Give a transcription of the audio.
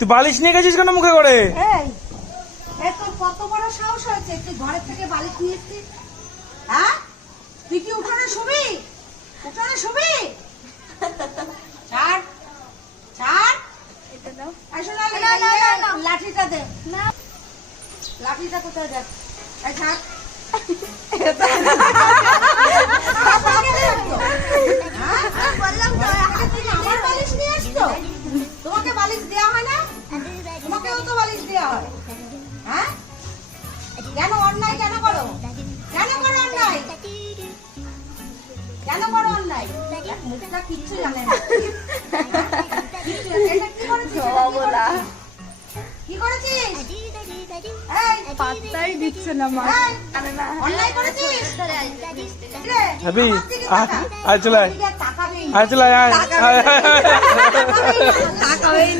তুই বালিশ নিয়ে গেছিস কেন মুখে করে? এই তোর কত বড় সাহস হয়েছে তুই ঘরের থেকে বালিশ নিয়ে এসেছিস? হ্যাঁ, তুই কি উঠোনে শুবি? উঠোনে শুবি? ছাড় ছাড়, এটা দাও। আসো না, লাঠিটা দে। লাঠিটা কোথায় দেখ? এই ছাড়। বললাম তো তুমি আমার বালিশ নিয়ে আসছো? তোমাকে বালিশ দেওয়া হয় না? তোমাকেও তো বালিশ দেওয়া হয়। হ্যাঁ, কেন অন্যায় কেন করো? কেন করো অন্যায়? কেন করো অন্যায়? মুখটা কিচ্ছু জানে না। এটা কি করেছিস? কি করেছিস? এই, পাত্তাই দিচ্ছে না মা। এই, অন্যায় করেছিস? রে, হ্যাপি আমার দিকে তাকা। আয় চলে আয়, দিকে তাকাবেই না। আয় চলে আয়, আয়। তাকাবেই না।